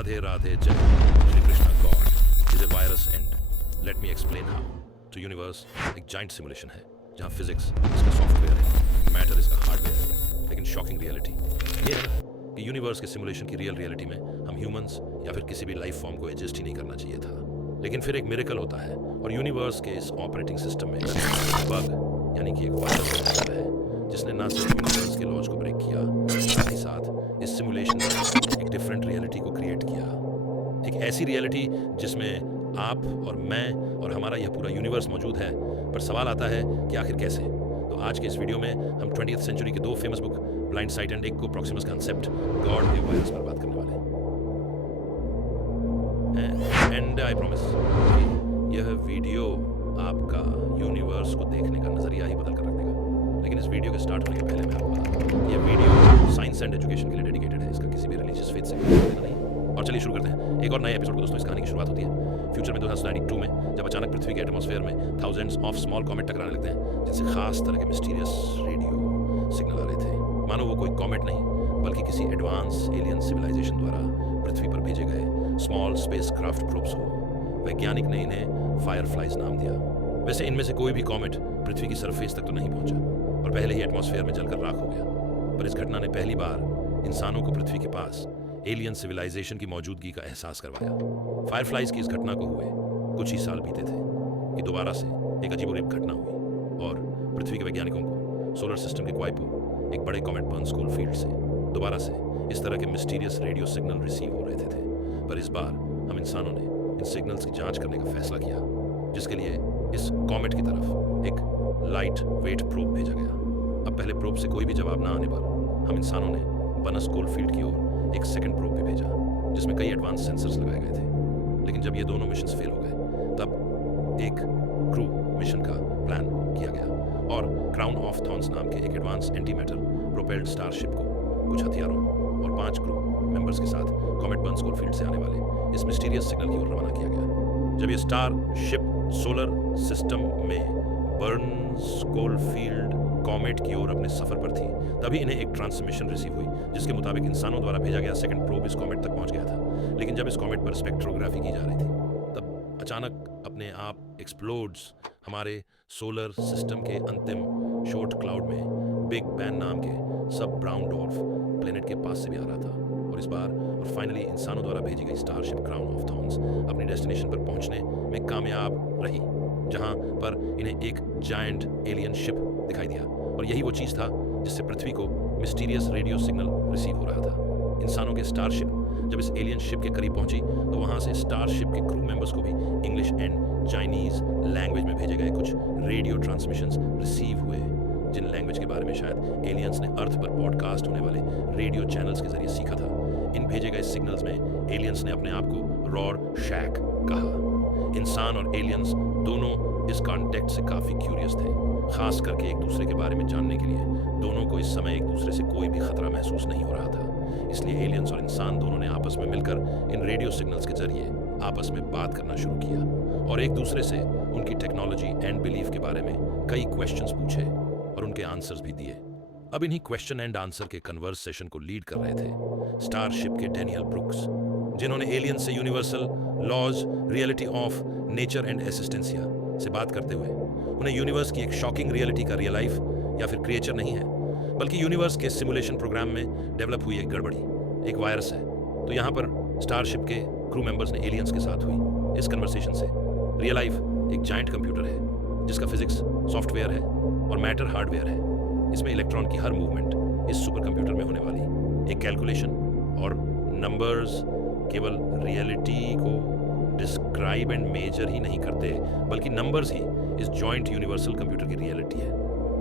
राधे राधे जय Shri Krishna God is a virus and let me explain how तो universe एक giant simulation है जहाँ फिजिक्स इसका सॉफ्टवेयर है, मैटर इसका हार्डवेयर, लेकिन शॉकिंग रियलिटी ये है ना कि यूनिवर्स के सिमुलेशन की रियल रियलिटी में हम ह्यूमंस या फिर किसी भी लाइफ फॉर्म को एडजस्ट ही नहीं करना चाहिए था। लेकिन फिर एक मिरेकल होता है और यूनिवर्स के इस ऑपरेटिंग सिस्टम में बग यानी कि एक वायरस होता है जिसने ना सिर्फ यूनिवर्स के लॉज को ब्रेक किया, साथ ही साथ इस सिमुलेशन में एक डिफरेंट रियलिटी को क्रिएट किया, एक ऐसी रियलिटी जिसमें आप और मैं और हमारा यह पूरा यूनिवर्स मौजूद है। पर सवाल आता है कि आखिर कैसे। तो आज के इस वीडियो में हम 20th सेंचुरी के दो famous book blind site and एक को प्रॉक्सिमस कंसेप्ट गॉड के वायरस पर बात करने वाले हैं। एंड आई प्रॉमिस कि यह वीडियो आपका यूनिवर्स को देखने का नजरिया ही बदल कर रख देगा। लेकिन इस वीडियो के स्टार्ट होने के पहले मैं आपको बता दूं कि यह वीडियो साइंस एंड एजुकेशन के लिए डेडिकेटेड है, इसका किसी भी रिलीजियस फेथ से कोई लेना नहीं। और चलिए शुरू करते हैं एक और नए एपिसोड को। दोस्तों, इस कहानी की शुरुआत होती है फ्यूचर में 2092 में, जब अचानक पृथ्वी के एटमॉस्फेयर में थाउजेंड्स ऑफ स्मॉल कॉमेट टकराने लगते हैं जिनसे खास तरह के मिस्टीरियस रेडियो सिग्नल आ रहे थे। मानो वो कोई कॉमेट नहीं बल्कि किसी एडवांस एलियन सिविलाइजेशन द्वारा पृथ्वी पर भेजे गए स्मॉल स्पेस क्राफ्ट प्रोब्स हो। वैज्ञानिक ने इन्हें फायरफ्लाइज नाम दिया। वैसे इनमें से कोई भी कॉमेट पृथ्वी की सरफेस तक तो नहीं पहुंचा और पहले ही एटमॉस्फेयर में जलकर राख हो गया। पर इस घटना ने पहली बार इंसानों को पृथ्वी के पास एलियन सिविलाइजेशन की मौजूदगी का एहसास करवाया। फायरफ्लाइज की इस घटना को हुए कुछ ही साल बीते थे कि दोबारा से एक अजीबोगरीब घटना हुई और पृथ्वी के वैज्ञानिकों को सोलर सिस्टम के क्वाइपो एक बड़े कॉमेट बर्न्स कोलफील्ड से दोबारा से इस तरह के मिस्टीरियस रेडियो सिग्नल रिसीव हो रहे थे। पर इस बार हम इंसानों ने इन सिग्नल्स की जांच करने का फैसला किया, जिसके लिए इस कॉमेट की तरफ एक लाइट वेट प्रोब भेजा गया। अब पहले प्रोब से कोई भी जवाब ना आने पर हम इंसानों ने बनस कोलफील्ड की ओर एक सेकंड प्रोब भी भेजा जिसमें कई एडवांस सेंसर्स लगाए गए थे। लेकिन जब ये दोनों मिशंस फेल हो गए तब एक क्रू मिशन का प्लान किया गया और क्राउन ऑफ थॉर्न्स नाम के एक advance anti matter propelled starship को कुछ हथियारों और 5 क्रू मेंबर्स के साथ कॉमेट बर्न्स कोलफील्ड से आने वाले इस मिस्टीरियस सिग्नल की ओर रवाना किया गया। जब ये स्टारशिप सोलर सिस्टम में बर्न्स कोलफील्ड कॉमेट की ओर अपने सफर पर थी तभी इन्हें एक ट्रांसमिशन रिसीव हुई जिसके मुताबिक इंसानों द्वारा भेजा गया सेकंड प्रोब इस कॉमेट तक पहुंच गया था। लेकिन जब इस कॉमेट पर स्पेक्ट्रोग्राफी की जा रही थी तब अचानक अपने आप एक्सप्लोड्स हमारे सोलर सिस्टम के अंतिम शॉर्ट क्लाउड में बिग बैन नाम के सब ब्राउन डॉर्फ प्लेनेट के पास से भी आ रहा था। और इस बार और फाइनली इंसानों द्वारा भेजी गई स्टारशिप क्राउन ऑफ थॉर्न्स अपनी डेस्टिनेशन पर पहुंचने में कामयाब रही, जहां पर इन्हें एक जायंट एलियन शिप दिखाई दिया और यही वो चीज था जिससे पृथ्वी को मिस्टीरियस रेडियो सिग्नल रिसीव हो रहा था। इंसानों के स्टारशिप जब इस एलियन शिप के करीब पहुंची तो वहां से स्टारशिप के क्रू मेंबर्स को भी इंग्लिश एंड चाइनीज लैंग्वेज में भेजे गए कुछ रेडियो ट्रांसमिशंस रिसीव हुए, जिन लैंग्वेज के बारे में शायद एलियंस ने अर्थ पर ब्रॉडकास्ट होने वाले रेडियो चैनल्स के जरिए सीखा था। इन भेजे गए सिग्नल्स में एलियंस ने अपने आप को रॉर शैक कहा। इंसान और एलियंस दोनों इस कॉन्टेक्ट से काफी क्यूरियस थे, खास करके एक दूसरे के बारे में जानने के लिए। दोनों को इस समय एक दूसरे से कोई भी खतरा महसूस नहीं हो रहा था, इसलिए एलियंस और इंसान दोनों ने आपस में मिलकर इन रेडियो सिग्नल्स के जरिए आपस में बात करना शुरू किया और एक दूसरे से उनकी टेक्नोलॉजी एंड बिलीफ के बारे में कई क्वेश्चंस पूछे और उनके आंसर्स भी दिए। अब इन्हीं क्वेश्चन एंड आंसर के कन्वर्सेशन को लीड कर रहे थे स्टारशिप के डैनियल ब्रुक्स, जिन्होंने एलियन से universal laws, reality of nature and एसिस्टेंसिया से बात करते हुए उन्हें यूनिवर्स की एक शॉकिंग रियलिटी का रियल लाइफ या फिर क्रिएचर नहीं है बल्कि यूनिवर्स के सिमुलेशन प्रोग्राम में डेवलप हुई एक गड़बड़ी, एक वायरस है। तो यहाँ पर स्टारशिप के क्रू मेंबर्स ने एलियंस के साथ हुई इस कन्वर्सेशन से रियल लाइफ एक जायंट कंप्यूटर है जिसका फिजिक्स सॉफ्टवेयर है और मैटर हार्डवेयर है। इसमें इलेक्ट्रॉन की हर मूवमेंट इस सुपर कंप्यूटर में होने वाली एक कैलकुलेशन और नंबर्स केवल रियलिटी को डिस्क्राइब एंड मेजर ही नहीं करते बल्कि नंबर्स ही इस जॉइंट यूनिवर्सल कंप्यूटर की रियलिटी है।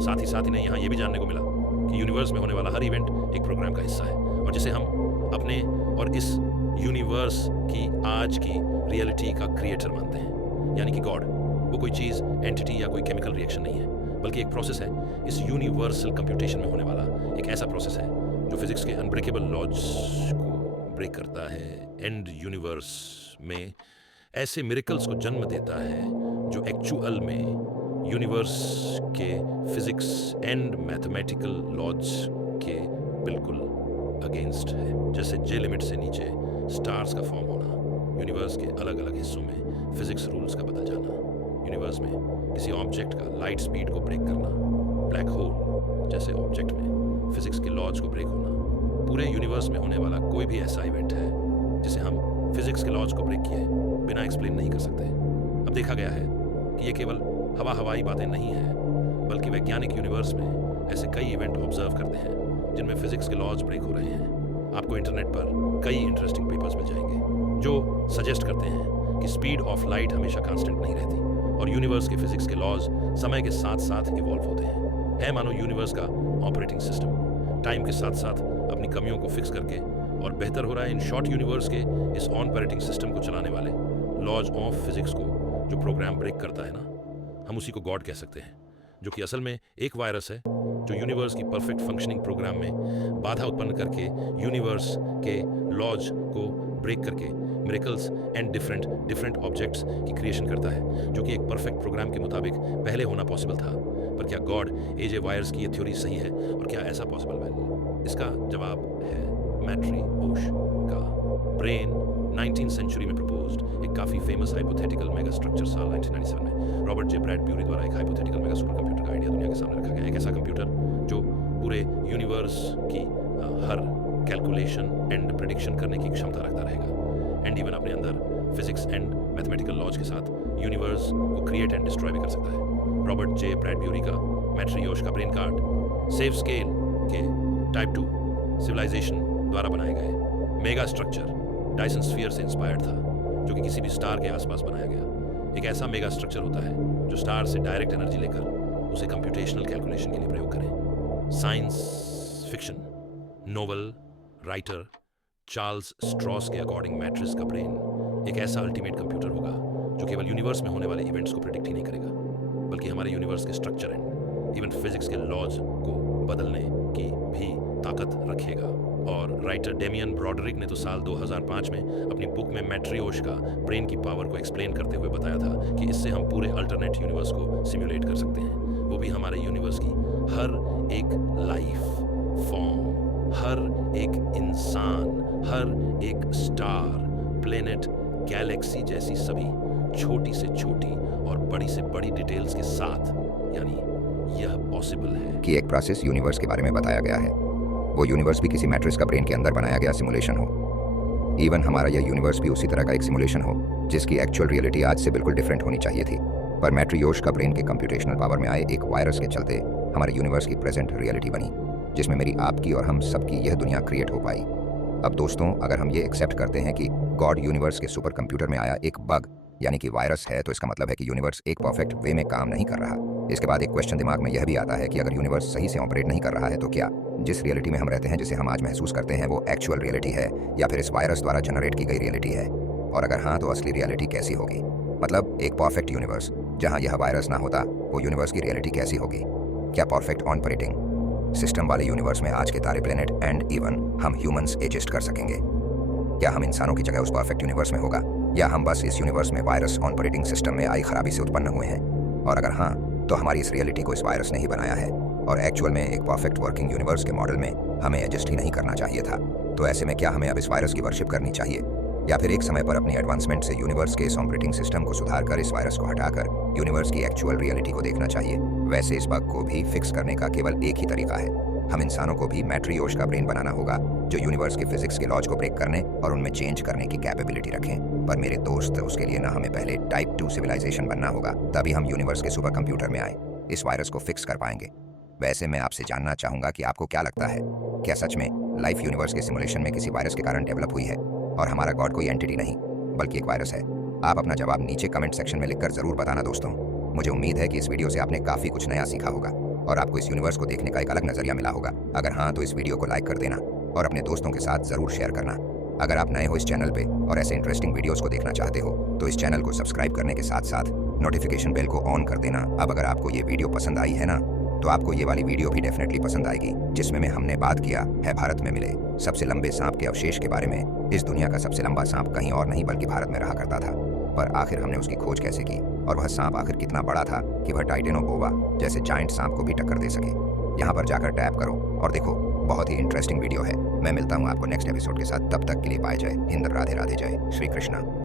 साथ ही इन्हें यहाँ ये भी जानने को मिला कि यूनिवर्स में होने वाला हर इवेंट एक प्रोग्राम का हिस्सा है और जिसे हम अपने और इस यूनिवर्स की आज की रियलिटी का क्रिएटर मानते हैं, यानी कि गॉड। वो कोई चीज़, एंटिटी या कोई केमिकल रिएक्शन नहीं है बल्कि एक प्रोसेस है। इस यूनिवर्सल कंप्यूटेशन में होने वाला एक ऐसा प्रोसेस है जो फिजिक्स के अनब्रेकेबल लॉज को ब्रेक करता है, एंड यूनिवर्स में ऐसे मिरेकल्स को जन्म देता है जो एक्चुअल में यूनिवर्स के फिजिक्स एंड मैथमेटिकल लॉज के बिल्कुल अगेंस्ट है। जैसे जे लिमिट से नीचे स्टार्स का फॉर्म होना, यूनिवर्स के अलग अलग हिस्सों में फिजिक्स रूल्स का बदल जाना, यूनिवर्स में किसी ऑब्जेक्ट का लाइट स्पीड को ब्रेक करना, ब्लैक होल जैसे ऑब्जेक्ट में फिजिक्स के लॉज को ब्रेक होना, पूरे यूनिवर्स में होने वाला कोई भी ऐसा इवेंट है जिसे हम फिजिक्स के लॉज को ब्रेक किए बिना एक्सप्लेन नहीं कर सकते। अब देखा गया है कि ये केवल हवाई बातें नहीं हैं, बल्कि वैज्ञानिक यूनिवर्स में ऐसे कई इवेंट ऑब्जर्व करते हैं जिनमें फिजिक्स के लॉज ब्रेक हो रहे हैं। आपको इंटरनेट पर कई इंटरेस्टिंग पेपर्स मिल जाएंगे जो सजेस्ट करते हैं कि स्पीड ऑफ लाइट हमेशा कांस्टेंट नहीं रहती और यूनिवर्स के फिजिक्स के लॉज समय के साथ साथ इवॉल्व होते हैं। है मानो यूनिवर्स का ऑपरेटिंग सिस्टम टाइम के साथ साथ अपनी कमियों को फिक्स करके और बेहतर हो रहा है। इन शॉर्ट, यूनिवर्स के इस ऑपरेटिंग सिस्टम को चलाने वाले लॉज ऑफ फिजिक्स को जो प्रोग्राम ब्रेक करता है ना, हम उसी को गॉड कह सकते हैं, जो कि असल में एक वायरस है जो यूनिवर्स की परफेक्ट फंक्शनिंग प्रोग्राम में बाधा उत्पन्न करके यूनिवर्स के लॉज को ब्रेक करके मिरेकल्स एंड डिफरेंट ऑब्जेक्ट्स की क्रिएशन करता है, जो कि एक परफेक्ट प्रोग्राम के मुताबिक पहले होना पॉसिबल था। पर क्या गॉड एजे वायर्स की ये थ्योरी सही है और क्या ऐसा पॉसिबल है? इसका जवाब है मैट्री ओश का ब्रेन 19th सेंचुरी में प्रपोज्ड एक काफ़ी फेमस हाइपोथेटिकल मेगा स्ट्रक्चर साल 1997 में रॉबर्ट जे ब्रैडब्यूरी द्वारा एक हाइपोथेटिकल मेगा सुपर कंप्यूटर का आइडिया दुनिया के सामने रखा गया। एक ऐसा कंप्यूटर जो पूरे यूनिवर्स की हर कैलकुलेशन एंड प्रिडिक्शन करने की क्षमता रखता रहेगा एंड इवन अपने अंदर फिजिक्स एंड मैथमेटिकल लॉज के साथ यूनिवर्स को क्रिएट एंड डिस्ट्रॉय भी कर सकता है। रॉबर्ट जे ब्रैडब्यूरी का मैट्रियोश का ब्रेन कार्ड सेफ स्केल के टाइप 2 सिविलाइजेशन द्वारा बनाए गए मेगा स्ट्रक्चर डायसन स्फीयर से इंस्पायर्ड था, जो कि किसी भी स्टार के आसपास बनाया गया। एक ऐसा मेगा स्ट्रक्चर होता है जो स्टार से डायरेक्ट एनर्जी लेकर उसे कंप्यूटेशनल कैलकुलेशन के लिए प्रयोग करे। Science fiction novel writer Charles Stross के अकॉर्डिंग मैट्रिक्स का ब्रेन एक ऐसा अल्टीमेट कंप्यूटर होगा जो केवल यूनिवर्स में होने वाले इवेंट्स को प्रेडिक्ट ही नहीं करेगा, बल्कि हमारे यूनिवर्स के स्ट्रक्चर एंड इवन फिजिक्स के लॉज को बदलने की भी ताकत रखेगा। और राइटर डेमियन ब्रॉडरिक ने तो साल 2005 में अपनी बुक में मैट्रियोश का ब्रेन की पावर को एक्सप्लेन करते हुए बताया था कि इससे हम पूरे अल्टरनेट यूनिवर्स को सिमुलेट कर सकते हैं, वो भी हमारे यूनिवर्स की हर एक लाइफ फॉर्म, हर एक इंसान, हर एक स्टार, प्लेनेट, गैलेक्सी जैसी सभी छोटी से छोटी और बड़ी से बड़ी डिटेल्स के साथ। यानी यह पॉसिबल है कि एक प्रोसेस यूनिवर्स के बारे में बताया गया है, वो यूनिवर्स भी किसी मैट्रिक्स का ब्रेन के अंदर बनाया गया सिमुलेशन हो। इवन हमारा यह यूनिवर्स भी उसी तरह का एक सिमुलेशन हो जिसकी एक्चुअल रियलिटी आज से बिल्कुल डिफरेंट होनी चाहिए थी। पर मैट्रियोश का ब्रेन के कंप्यूटेशनल पावर में आए एक वायरस के चलते हमारे यूनिवर्स की प्रेजेंट रियलिटी बनी, जिसमें मेरी, आपकी और हम सबकी यह दुनिया क्रिएट हो पाई। अब दोस्तों, अगर हम ये एक्सेप्ट करते हैं कि गॉड यूनिवर्स के सुपर कंप्यूटर में आया एक बग यानी कि वायरस है, तो इसका मतलब है कि यूनिवर्स एक परफेक्ट वे में काम नहीं कर रहा। इसके बाद एक क्वेश्चन दिमाग में यह भी आता है कि अगर यूनिवर्स सही से ऑपरेट नहीं कर रहा है तो क्या जिस रियलिटी में हम रहते हैं, जिसे हम आज महसूस करते हैं, वो एक्चुअल रियलिटी है या फिर इस वायरस द्वारा जनरेट की गई रियलिटी है? और अगर हाँ, तो असली रियलिटी कैसी होगी? मतलब एक परफेक्ट यूनिवर्स जहाँ यह वायरस ना होता, वो यूनिवर्स की रियलिटी कैसी होगी? क्या परफेक्ट ऑपरेटिंग सिस्टम वाले यूनिवर्स में आज के तारे, प्लेनेट एंड इवन हम ह्यूमंस एग्जिस्ट कर सकेंगे? क्या हम इंसानों की जगह उस परफेक्ट यूनिवर्स में होगा, या हम बस इस यूनिवर्स में वायरस ऑपरेटिंग सिस्टम में आई खराबी से उत्पन्न हुए हैं? और अगर हाँ, तो हमारी इस रियलिटी को इस वायरस ने ही बनाया है और एक्चुअल में एक परफेक्ट वर्किंग यूनिवर्स के मॉडल में हमें एडजस्ट ही नहीं करना चाहिए था। तो ऐसे में क्या हमें अब इस वायरस की वर्शिप करनी चाहिए, या फिर एक समय पर अपनी एडवांसमेंट से यूनिवर्स के इस ऑपरेटिंग सिस्टम को सुधार कर इस वायरस को हटाकर यूनिवर्स की एक्चुअल रियलिटी को देखना चाहिए? वैसे इस बग को भी फिक्स करने का केवल एक ही तरीका है, हम इंसानों को भी मैट्रियोश का ब्रेन बनाना होगा जो यूनिवर्स के फिजिक्स के लॉज को ब्रेक करने और उनमें चेंज करने की कैपेबिलिटी रखें। पर मेरे दोस्त, उसके लिए ना हमें पहले टाइप 2 सिविलाइजेशन बनना होगा, तभी हम यूनिवर्स के सुपर कंप्यूटर में आए इस वायरस को फिक्स कर पाएंगे। वैसे मैं आपसे जानना चाहूंगा कि आपको क्या लगता है, क्या सच में लाइफ यूनिवर्स के सिमुलेशन में किसी वायरस के कारण डेवलप हुई है और हमारा गॉड कोई एंटिटी नहीं बल्कि एक वायरस है? आप अपना जवाब नीचे कमेंट सेक्शन में लिखकर जरूर बताना दोस्तों। मुझे उम्मीद है कि इस वीडियो से आपने काफी कुछ नया सीखा होगा और आपको इस यूनिवर्स को देखने का एक अलग नजरिया मिला होगा। अगर हाँ, तो इस वीडियो को लाइक कर देना और अपने दोस्तों के साथ जरूर शेयर करना। अगर आप नए हो इस चैनल पे और ऐसे इंटरेस्टिंग वीडियोस को देखना चाहते हो तो इस चैनल को सब्सक्राइब करने के साथ साथ नोटिफिकेशन बेल को ऑन कर देना। अब अगर आपको ये वीडियो पसंद आई है ना, तो आपको ये वाली वीडियो भी डेफिनेटली पसंद आएगी, जिसमें हमने बात किया है भारत में मिले सबसे लंबे सांप के अवशेष के बारे में। इस दुनिया का सबसे लंबा सांप कहीं और नहीं बल्कि भारत में रहा करता था, पर आखिर हमने उसकी खोज कैसे की और वह सांप आखिर कितना बड़ा था कि वह टाइटेनोबोआ जैसे जायंट सांप को भी टक्कर दे सके? यहाँ पर जाकर टैप करो और देखो, बहुत ही इंटरेस्टिंग वीडियो है। मैं मिलता हूँ आपको नेक्स्ट एपिसोड के साथ। तब तक के लिए बाय जय हिंद, राधे राधे, जय श्री कृष्णा।